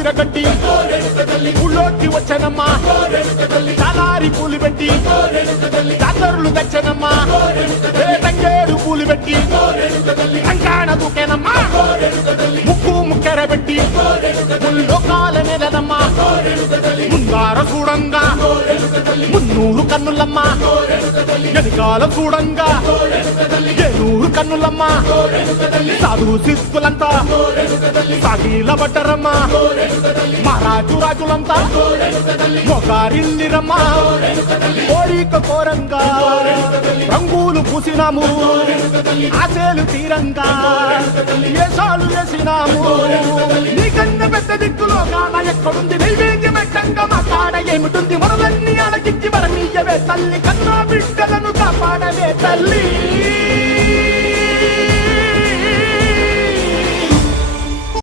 చీరగట్టి ఊళ్ళోకి వచ్చనమ్మా చాలారి పూలు పెట్టి జాతరులు తెచ్చనమ్మా తంగేడు పూలు పెట్టి కంకాణ దూకేనమ్మా ముక్కు ముక్కెరబెట్టి ముల్లోకాల నెలనమ్మా ముందార చూడంగా మున్నూరు కన్నులమ్మా వెనకాల చూడంగా ఏనూరు కన్నులమ్మా సాధు సిద్ధులంతా సాగిల బట్టరమ్మా మహారాజు రాజులంతా మొగారిల్లిరమ్మా కోరిక కోరంగా రంగులు పూసినాము ఆశలు తీరంగా ఏసాలు వేసినాము నీకన్నా పెద్ద దిక్కులో కాన ఎక్కడుంది నైవేద్యం పెట్టంగా మా కాడ ఏమిటుంది మనలన్నీ అలకిచ్చి మరణీయవే తల్లి కన్నా బిడ్డలను కాపాడవే తల్లి